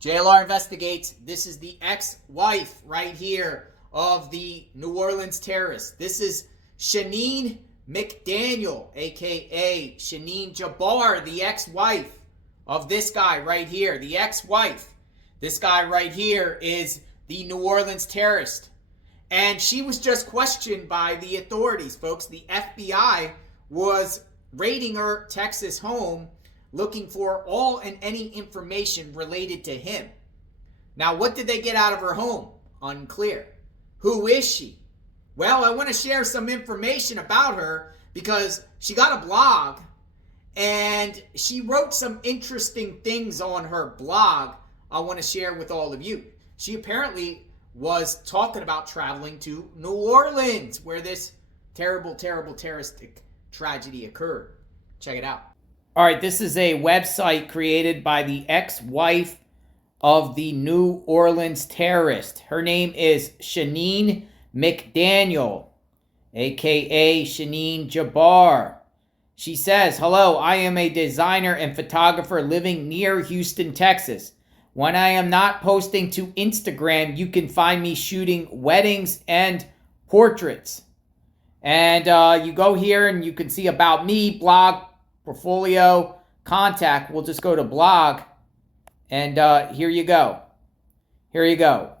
JLR investigates. This is the ex-wife right here of the New Orleans terrorist. This is Shaneen McDaniel, a.k.a. Shaneen Jabbar, the ex-wife of this guy right here, the ex-wife. This guy right here is the New Orleans terrorist. And she was just questioned by the authorities, folks. The FBI was raiding her Texas home looking for all and any information related to him. Now, what did they get out of her home? Unclear. Who is she? Well, I want to share some information about her because she got a blog and she wrote some interesting things on her blog I want to share with all of you. She apparently was talking about traveling to New Orleans where this terrible, terrible terroristic tragedy occurred. Check it out. All right, this is a website created by the ex-wife of the New Orleans terrorist. Her name is Shaneen McDaniel, a.k.a. Shaneen Jabbar. She says, "Hello, I am a designer and photographer living near Houston, Texas. When I am not posting to Instagram, you can find me shooting weddings and portraits." And you go here and you can see about me, blog, portfolio, contact. We'll just go to blog. And here you go. Here you go.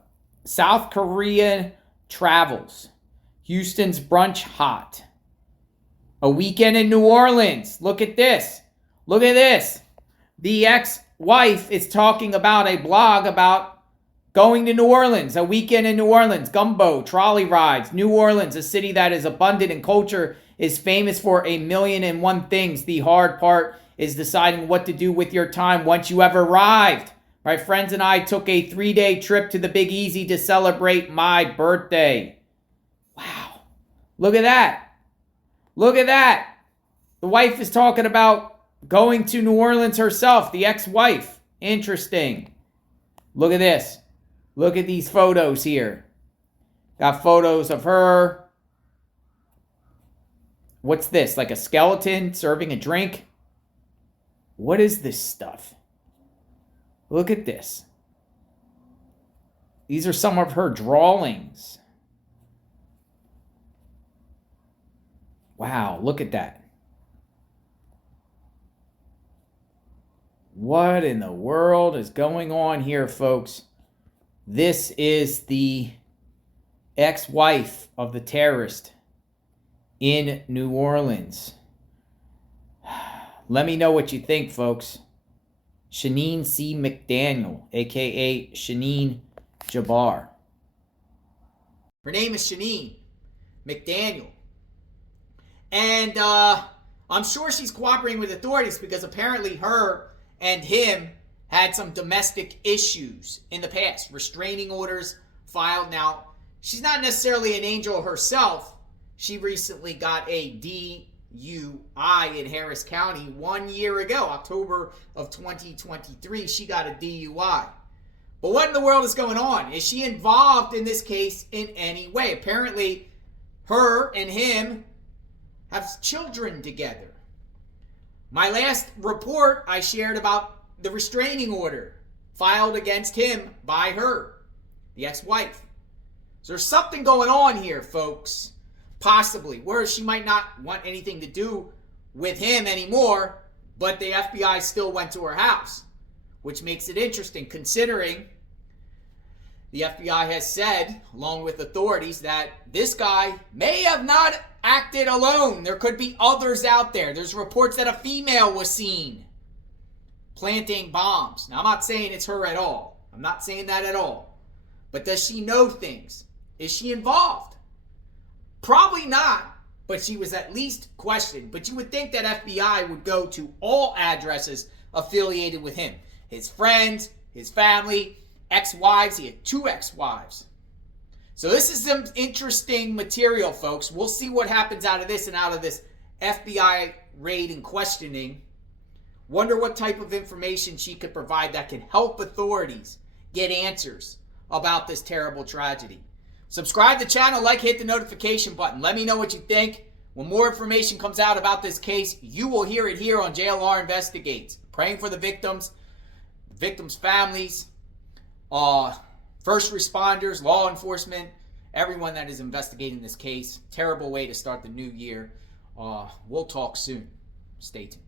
South Korean travels. Houston's brunch hot. A weekend in New Orleans. Look at this. Look at this. The ex-wife is talking about a blog about going to New Orleans, a weekend in New Orleans, gumbo, trolley rides. New Orleans, a city that is abundant in culture, is famous for 1,000,001 things. The hard part is deciding what to do with your time once you have arrived. My friends and I took a 3-day trip to the Big Easy to celebrate my birthday. Wow. Look at that. Look at that. The wife is talking about going to New Orleans herself, the ex-wife. Interesting. Look at this. Look at these photos here. Got photos of her. What's this? Like a skeleton serving a drink? What is this stuff? Look at this. These are some of her drawings. Wow, look at that. What in the world is going on here, folks? This is the ex-wife of the terrorist in New Orleans. Let me know what you think, folks. Shaneen C. McDaniel, a.k.a. Shaneen Jabbar. Her name is Shaneen McDaniel. And I'm sure she's cooperating with authorities because apparently her and him had some domestic issues in the past. Restraining orders filed. Now, she's not necessarily an angel herself. She recently got a DUI in Harris County 1 year ago, October of 2023. She got a DUI. But what in the world is going on? Is she involved in this case in any way? Apparently, her and him have children together. My last report I shared about the restraining order filed against him by her, the ex-wife. So there's something going on here, folks. Possibly, where she might not want anything to do with him anymore, but the FBI still went to her house, which makes it interesting considering the FBI has said, along with authorities, that this guy may have not acted alone. There could be others out there. There's reports that a female was seen planting bombs. Now, I'm not saying it's her at all. I'm not saying that at all. But does she know things? Is she involved? Probably not, but she was at least questioned. But you would think that FBI would go to all addresses affiliated with him. His friends, his family, ex-wives. He had 2 ex-wives. So this is some interesting material, folks. We'll see what happens out of this and out of this FBI raid and questioning. Wonder what type of information she could provide that can help authorities get answers about this terrible tragedy. Subscribe to the channel, like, hit the notification button. Let me know what you think. When more information comes out about this case, you will hear it here on JLR Investigates. Praying for the victims' families, first responders, law enforcement, everyone that is investigating this case. Terrible way to start the new year. We'll talk soon. Stay tuned.